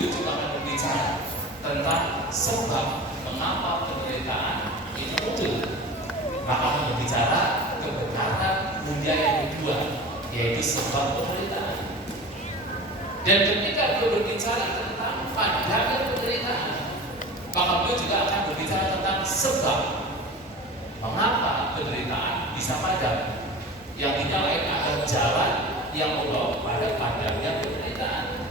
Beliau juga akan berbicara tentang sebab mengapa penderitaan itu muncul. Maka akan berbicara kebenaran mulia yang kedua, yaitu sebab penderitaan. Dan ketika beliau berbicara tentang padamnya penderitaan, maka beliau juga akan berbicara tentang sebab mengapa penderitaan bisa padam. Yang tidak lain adalah jalan yang membawa pada padamnya penderitaan.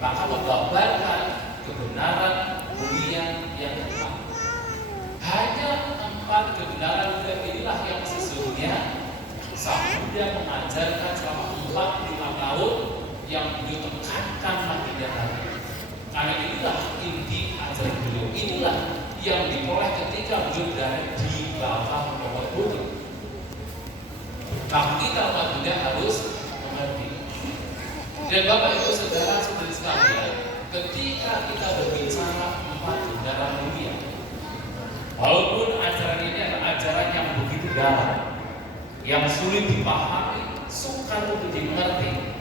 Maka menggambarkan kebenaran mulia yang kedua. Hanya 4 kebenaran mulia inilah yang sesungguhnya Sang Buddha mengajarkan selama 45 tahun yang beliau tekankan lagi dan lagi. Karena inilah inti ajaran beliau. Inilah yang diperoleh ketika beliau berada di bawah nomor Buddha. Maka kita umat Buddha harus mengerti. Dan Bapak Ibu Saudara saudari sekalian, ketika kita berbicara 4 kebenaran mulia, walaupun ajaran ini adalah ajaran yang begitu dalam, yang sulit dipahami, sukar untuk dimengerti,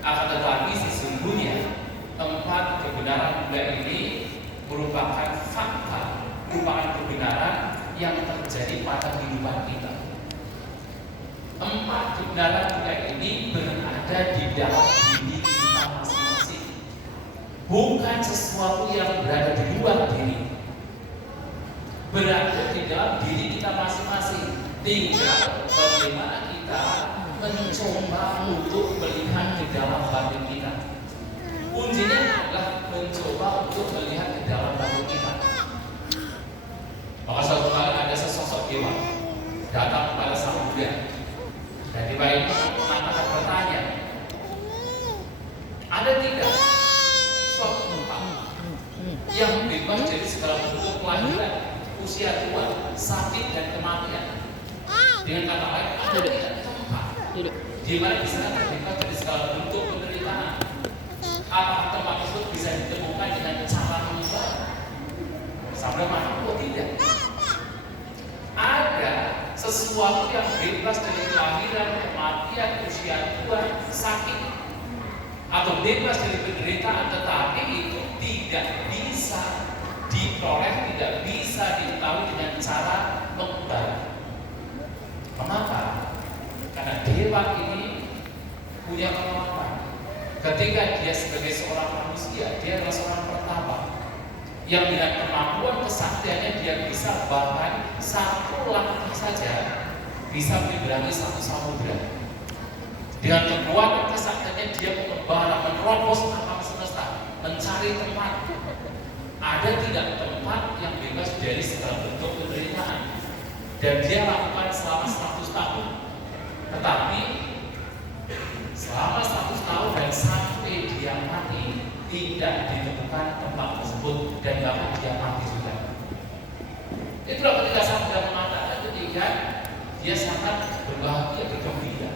akan tetapi sesungguhnya 4 kebenaran mulia ini merupakan fakta, merupakan kebenaran yang terjadi pada kehidupan kita. 4 kebenaran mulia ini berada di dalam diri kita masing-masing, bukan sesuatu yang berada di luar diri. Berada di dalam diri kita masing-masing. Tinggal bagaimana kita mencoba untuk melihat ke dalam batin kita. Kuncinya adalah mencoba untuk melihat ke dalam batin kita. Maka suatu kali ada sesosok dewa datang kepada Sang Buddha, dan dewa ini mengatakan bertanya, ada tidak suatu tempat yang bebas dari segala bentuk kelahiran, usia tua, sakit dan kematian? Dengan kata lain, ada tidak tempat di mana bisa terbebas dari segala bentuk penderitaan? Apakah tempat tersebut bisa ditemukan dengan cara mengibadah? Sampai mana? Oh tidak. Ada sesuatu yang bebas dari kelahiran, kematian, usia tua, sakit, atau bebas dari penderitaan, tetapi itu tidak bisa diperoleh, tidak bisa diketahui dengan cara mengibadah. Mengapa? Karena dewa ini punya kemampuan. Ketika dia sebagai seorang manusia, dia adalah seorang pertapa yang dengan kemampuan kesaktiannya dia bisa bahkan satu langkah saja bisa menyeberangi satu samudra. Dengan kekuatan kesaktiannya dia mengembara, menerobos alam semesta, mencari tempat. Ada tidak tempat yang bebas dari segala bentuk penderitaan? Dan dia lakukan selama 100 tahun. Tetapi selama 100 tahun dan sampai dia mati, tidak ditemukan tempat tersebut, dan bahkan dia mati juga. Itulah ketika Sang Buddha mengatakan ketika dia sangat berbahagia, bergembira,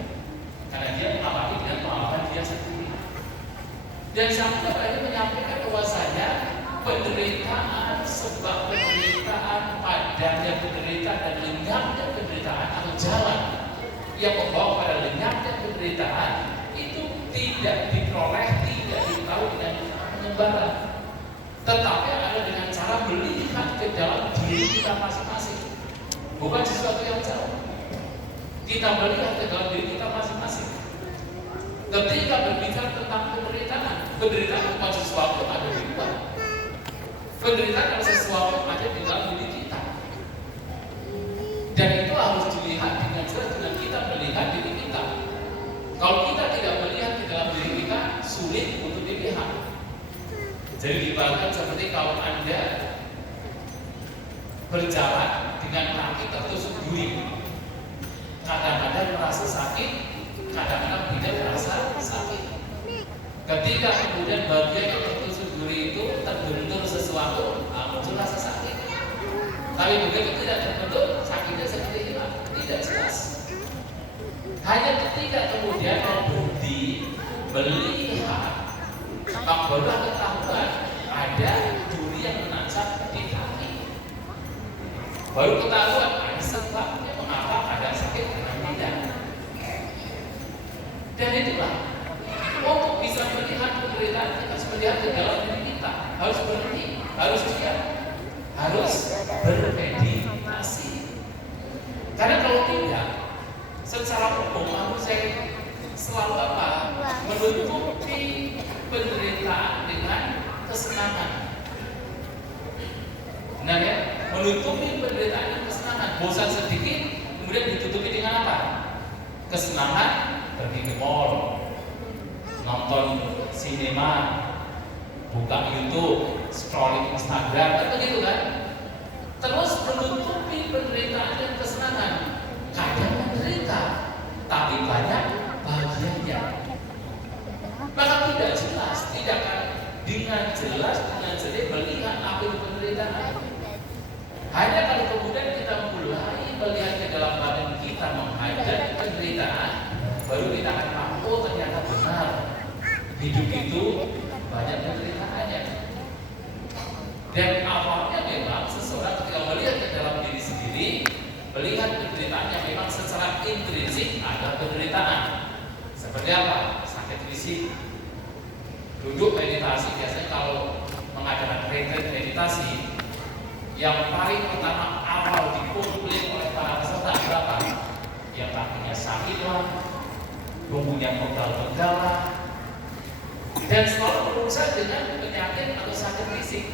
karena dia mengalami dengan pengalaman dia sendiri. Dan Sang Buddha akhirnya menyampaikan bahwasanya penderitaan, sebab penderitaan, padamnya penderitaan dan lenyapnya penderitaan, atau jalan yang membawa pada lenyapnya penderitaan itu tidak diperoleh, tidak ditahu dengan pengembara, tetapi ada dengan cara melihat ke dalam diri kita masing-masing. Bukan sesuatu yang jauh. Kita melihat ke dalam diri kita masing-masing. Ketika berbicara tentang penderitaan, penderitaan bukan sesuatu yang ada di luar. Penderitaan adalah sesuatu yang ada di dalam diri kita. Dan itu harus dilihat dengan jelas dengan kita melihat diri kita. Kalau kita tidak melihat di dalam diri kita, sulit untuk dilihat. Jadi dibayangkan seperti kalau Anda berjalan dengan kaki tertusuk duri. Kadang-kadang merasa sakit, kadang-kadang tidak merasa sakit. Ketika kemudian bagian yang tertusuk duri itu terbentur sesuatu, muncul rasa sakit. Tapi begitu tidak terbentur, sakitnya segera hilang, tidak jelas. Hanya ketika kemudian berhenti melihat, maka barulah ketahuan ada duri yang menancap di kaki. Baru ketahuan ada sebabnya mengapa ada sakit dan tidak. Dan itulah untuk bisa melihat penderitaan kita, harus melihat ke dalam diri kita. harus berhenti, harus diam, harus bermeditasi. Karena kalau tidak, secara umum manusia selalu apa? Menutupi penderitaan dengan kesenangan. Benar ya? Menutupi penderitaan dengan kesenangan. Bosan sedikit, kemudian ditutupi dengan apa? Kesenangan, pergi ke mall, nonton sinema, buka YouTube, scrolling Instagram, kan begitu kan? Terus menutupi penderitaan dan kesenangan. Kadang menderita, tapi banyak bahagianya. Maka tidak jelas, tidak akan dengan jelas, dengan jernih melihat apa itu penderitaan. Hanya kalau kemudian kita mulai melihat ke dalam badan kita menghadapi penderitaan, baru kita akan tahu, oh ternyata benar hidup itu banyak penderitaannya. Dan awalnya memang seseorang ketika melihat ke dalam diri sendiri, melihat penderitaan yang memang secara intrinsik ada penderitaan. Seperti apa? Sakit fisik. Duduk meditasi, biasanya kalau mengadakan retreat meditasi, yang paling pertama awal dikomplain oleh para peserta berapa? Yang kakinya sakit lah, punggungnya pegal-pegal lah, dan selalu berurusan dengan penyakit atau sakit fisik.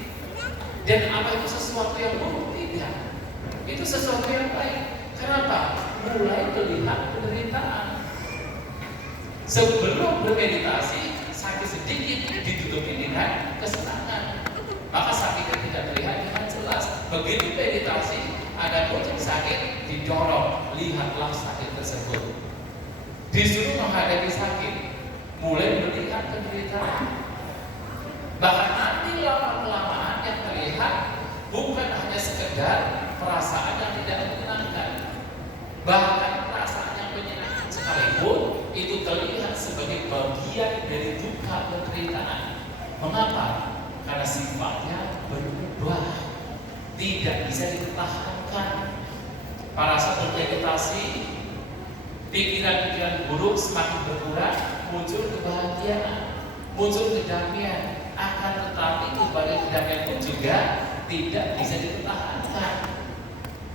Dan apa itu sesuatu yang buruk? Tidak. Itu sesuatu yang baik. Kenapa? Mulai melihat penderitaan. Sebelum bermeditasi, sakit sedikit ditutupi dengan kesenangan. Maka sakitnya tidak terlihat dengan jelas. Begitu meditasi, ada pocong sakit, didorong, lihatlah sakit tersebut. Disuruh menghadapi sakit, mulai melihat penderitaan. Bahkan nanti lama-kelamaan yang terlihat bukan hanya sekedar perasaan yang tidak menyenangkan, bahkan perasaan yang menyenangkan sekalipun itu terlihat sebagai bagian dari duka penderitaan. Mengapa? Karena sifatnya berubah, tidak bisa dipertahankan. Para sahabat meditasi, pikiran-pikiran buruk semakin berkurang, muncul kebahagiaan, muncul kedamaian. Akan tetapi kembali kedamaian pun juga tidak bisa dipertahankan.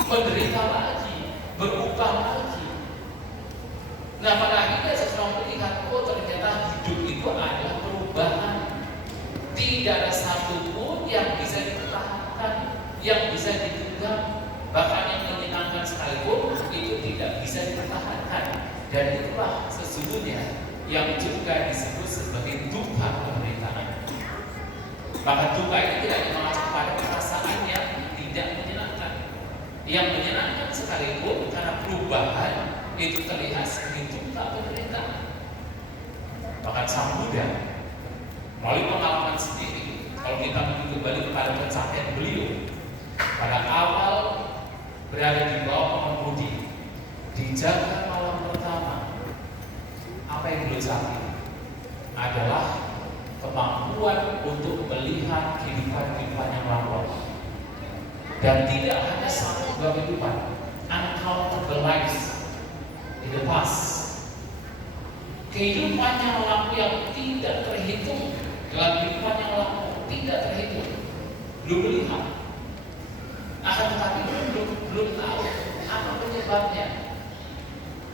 Menderita lagi, berubah lagi. Nah pada akhirnya seseorang melihat, oh ternyata hidup itu adalah perubahan. Tidak ada satupun yang bisa dipertahankan, yang bisa digenggam, bahkan yang menyenangkan sekalipun itu tidak bisa dipertahankan. Dan itulah sesungguhnya yang juga disebut sebagai duka penderitaan. Maka duka ini tidak mengacu pada perasaan yang tidak menyenangkan. Yang menyenangkan sekalipun karena perubahan itu terlihat sebagai duka penderitaan. Bahkan Sang Buddha melalui pengalaman sendiri, kalau kita kembali kepada pencapaian beliau pada awal berada di bawah pohon Bodhi, di jaga malam pertama, apa yang beliau capai adalah kemampuan untuk melihat kehidupan yang lampau. Dan tidak hanya satu dua kehidupan, uncountable lives in the past. Kehidupan yang lampau yang tidak terhitung, dalam kehidupan yang lampau tidak terhitung, belum melihat. Akan tetapi belum tahu apa penyebabnya.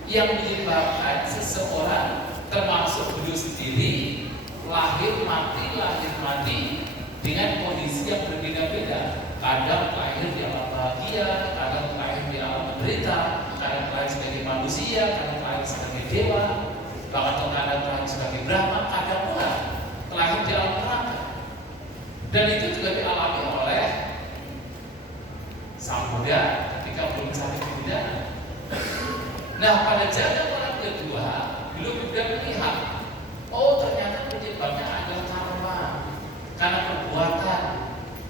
Yang menyebabkan seseorang, termasuk beliau sendiri, lahir mati dengan kondisi yang berbeda-beda. Kadang lahir di alam bahagia, kadang lahir di alam menderita, kadang lahir sebagai manusia, kadang lahir sebagai dewa, bahkan kadang lahir sebagai Brahma, kadang pula lahir di alam neraka. Dan itu juga dialami oleh Sang Buddha ketika belum sampai kemudian. Nah pada jalan orang kedua, belum Buddha melihat, oh ternyata penyebabnya adalah karma, karena perbuatan.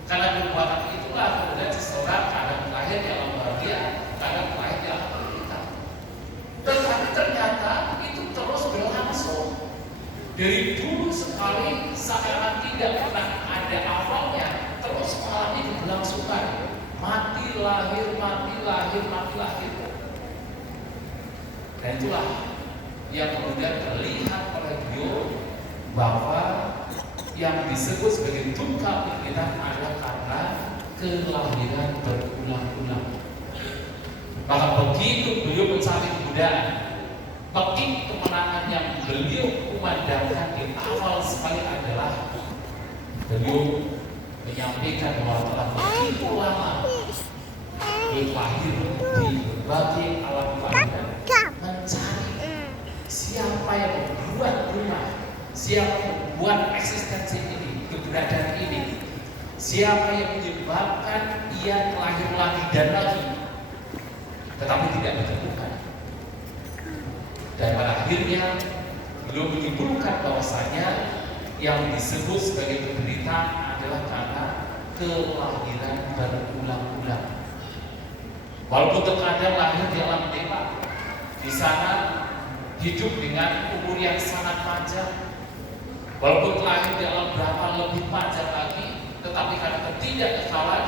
Karena perbuatan itulah kemudian seseorang kadang lahir di alam bahagia, kadang lahir di alam menderita. Tetapi ternyata itu terus berlangsung. Dari dulu sekali seakan tidak pernah ada awalnya, terus mengalami keberlangsungan. Mati lahir, mati lahir, mati lahir. Dan itulah yang kemudian terlihat oleh beliau bahwa yang disebut sebagai duka penderitaan adalah karena kelahiran berulang-ulang. Maka begitu beliau mencapai kebudayaan, petik kemenangan yang beliau kumandangkan di awal sekali adalah beliau menyampaikan bahwa telah begitu lama lahir di berbagai alam kelahiran, mencari siapa yang membuat rumah, siapa yang membuat eksistensi ini, keberadaan ini, siapa yang menyebabkan ia lahir lagi dan lagi, tetapi tidak ditemukan. Dan pada akhirnya belum menyimpulkan bahwasanya yang disebut sebagai penderitaan adalah karena kelahiran berulang-ulang. Walaupun terkadang lahir di alam dewa, di sana hidup dengan umur yang sangat panjang, walaupun lahir di alam berapa lebih panjang lagi, tetapi karena ketidakekalan,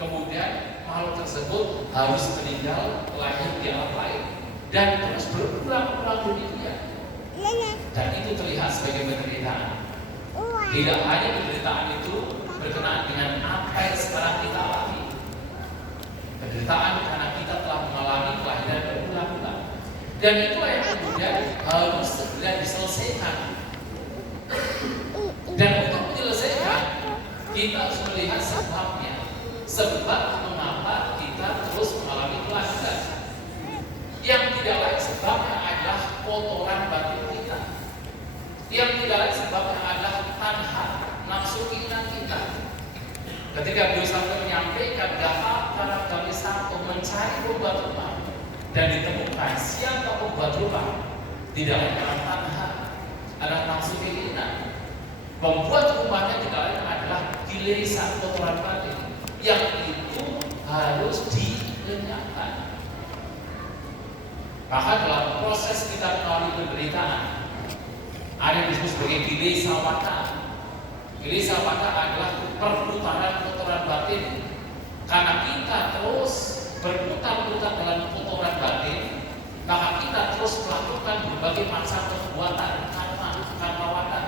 kemudian makhluk tersebut harus meninggal lahir di alam lain dan terus berulang-ulang demikian. Dan itu terlihat sebagai penderitaan. Tidak hanya penderitaan itu berkenaan dengan apa yang sekarang kita alami. Penderitaan karena kita telah mengalami kelahiran berulang-ulang. Dan itulah yang kemudian harus segera diselesaikan. Dan untuk menyelesaikan, kita harus melihat sebabnya. Sebab mengapa kita terus mengalami kelahiran. Yang tidak lain sebabnya adalah kotoran batin kita. Yang tidak lain sebabnya adalah tanha, nafsu keinginan kita. Ketika beliau sampai menyampaikan karena kami satu mencari pembuat rumah dan ditemukan siapa pembuat rumah, tidak lain adalah tanha, adalah nafsu keinginan. Pembuat rumahnya tidak lain adalah kilesa, kotoran batin yang itu harus dilenyapkan. Maka dalam proses kita mengalami penderitaan, ada yang disebut sebagai kilesa wata. Kilesa wata adalah perputaran kotoran batin. Karena kita terus berputar-putar dalam kotoran batin, maka kita terus melakukan berbagai macam perbuatan karma wata.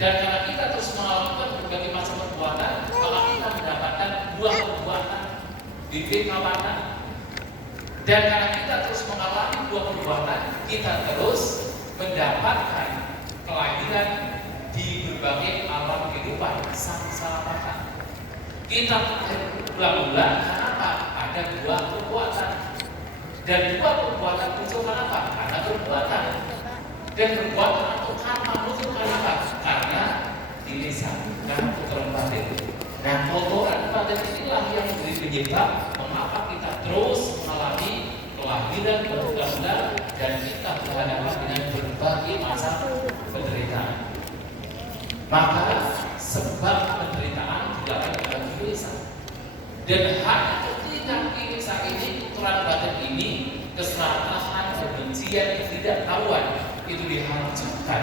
Dan karena kita terus melakukan berbagai macam perbuatan, maka kita mendapatkan buah perbuatan bibit wata. Dan karena kita terus mengalami buah perbuatan, kita terus mendapatkan kelahiran di berbagai alam kehidupan samsara wata. Kita berulang-ulang karena apa? Ada buah perbuatan. Dan buah perbuatan muncul karena apa? Karena perbuatan. Dan perbuatan atau karma muncul karena apa? Karena kilesa, karena kotoran batin. Nah, kotoran batin inilah yang menjadi penyebab mengapa kita terus mengalami kelahiran berulang-ulang dan kita berhadapan dengan berbagai macam penderitaan. Maka sebab penderitaan tidak akan ada kilesa. Dan hanya ketika kilesa ini, kotoran batin ini, keserakahan, kebencian, ketidaktahuan itu dihancurkan,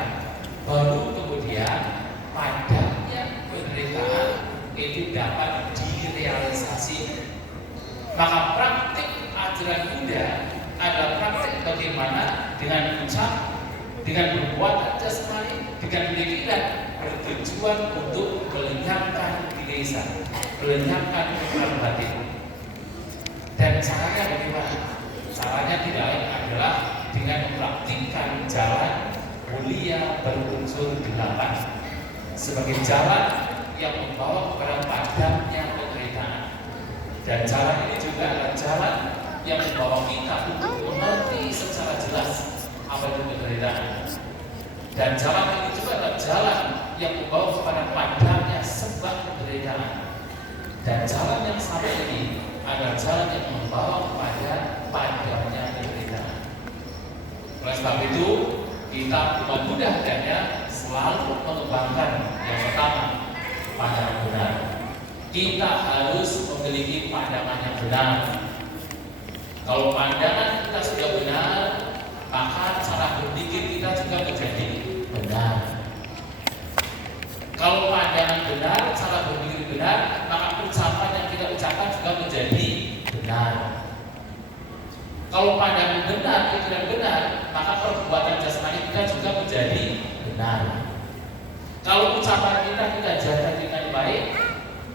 baru kemudian padamnya penderitaan itu dapat direalisasi. Maka praktik ajaran Buddha adalah praktik bagaimana dengan ucap, dengan perbuatan jasmani, dengan pikiran bertujuan untuk melenyapkan kilesa, melenyapkan kotoran batin. Dan caranya bagaimana? Caranya tidak lain adalah dengan mempraktikkan jalan mulia berunsur 8 sebagai jalan yang membawa kepada padamnya penderitaan. Dan jalan ini juga adalah jalan yang membawa kita untuk mengerti secara jelas apa itu penderitaan. Dan jalan ini juga adalah jalan yang membawa kepada padamnya sebab penderitaan. Dan jalan yang satu ini adalah jalan yang membawa kepada padamnya penderitaan. Oleh sebab itu, kita mudah-mudahannya selalu mengembangkan yang pertama, pandangan benar. Kita harus memiliki pandangan yang benar. Kalau pandangan kita sudah benar, maka cara berpikir kita juga menjadi benar. Kalau pandangan benar, cara berpikir benar, maka ucapan yang kita ucapkan juga menjadi benar. Kalau pandangan benar, pikiran benar, maka perbuatan jasmani kita juga menjadi benar. Kalau ucapan kita jaga dengan baik,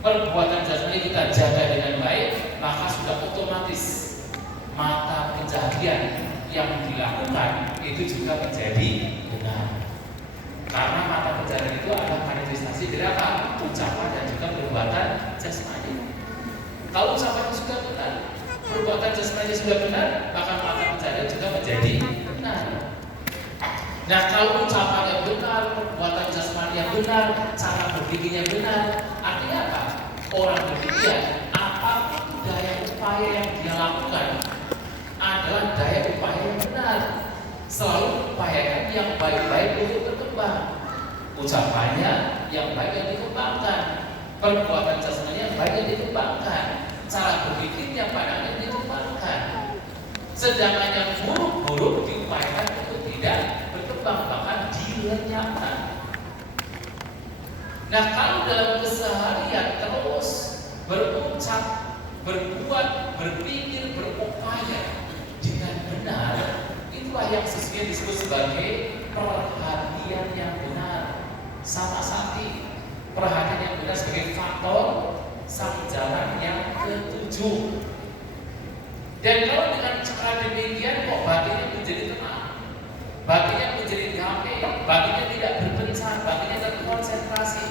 perbuatan jasmani kita jaga dengan baik, maka sudah otomatis mata pencaharian yang dilakukan itu juga menjadi benar. Karena mata pencaharian itu adalah manifestasi dari apa? Ucapan dan juga perbuatan jasmani. Kalau ucapan sudah benar, perbuatan jasmani sudah benar, maka mata pencaharian juga menjadi benar. Nah, kalau ucapan yang benar, perbuatan jasmani yang benar, cara berpikirnya benar, artinya apa? Orang berpikir apapun daya upaya yang dia lakukan adalah daya upaya yang benar. Selalu upayakan yang baik-baik untuk berkembang. Ucapannya yang baik yang dikembangkan, perbuatan jasmani yang baik yang dikembangkan, cara berpikirnya pandangan yang dikembangkan. Sedangkan yang buruk-buruk diupayakan untuk tidak berkembang, bahkan dilenyapkan. Nah, kalau dalam keseharian terus berucap, berbuat, berpikir, berupaya dengan benar, itulah yang sesungguhnya disebut sebagai perhatian yang benar. Sama sakti, perhatian yang benar sebagai faktor sang jalan yang ketujuh. Dan kalau dengan cara demikian kok batinnya menjadi tenang, batinnya menjadi damai, batinnya tidak berpencar, batinnya terkonsentrasi,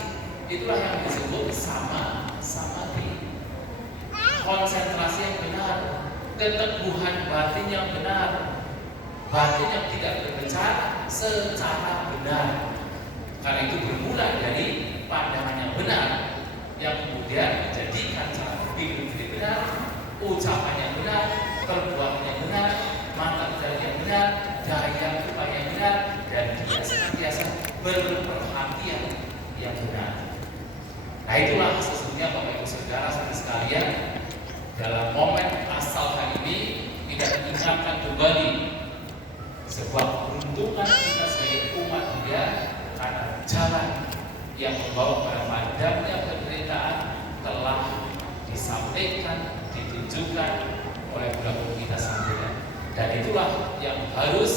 itulah yang disebut samadhi. Konsentrasi yang benar, keteguhan batin yang benar, batin yang tidak berpencar secara benar. Karena itu bermula dari pandangan yang benar, yang kemudian menjadikan cara berpikir menjadi benar, ucapan yang benar, perbuatan yang benar, mata pencaharian yang benar, daya upaya yang benar, dan dia senantiasa berperhatian yang benar. Nah, itulah sesungguhnya Bapak Ibu Saudara sekalian, dalam momen asal hari ini kita mengingatkan kembali sebuah peruntungan kita sebagai umat Dia, karena jalan yang membawa kepada padamnya penderitaan telah disampaikan, ditunjukkan oleh budak kita sendiri. Dan itulah yang harus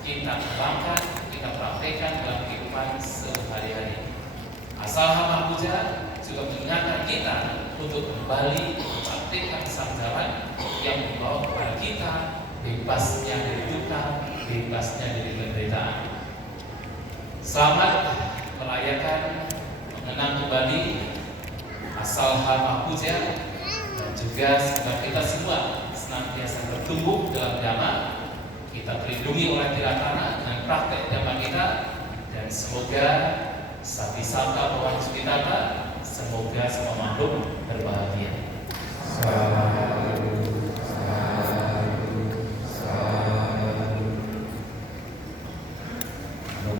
kita kembangkan, kita praktekkan dalam kehidupan sehari-hari. Asal Hama Puja juga mengingatkan kita untuk kembali mempraktekkan sang jalan yang membawa kepada kita bebasnya dari duka, bebasnya dari penderitaan. Selamat merayakan, mengenang kembali asal Hama Puja, dan juga semoga kita semua senantiasa bertumbuh dalam dhamma, kita terlindungi oleh Tiratana dengan praktek dhamma kita, dan semoga Sapi Sangka Bawang Sukitata, semoga semua makhluk berbahagia. Selamat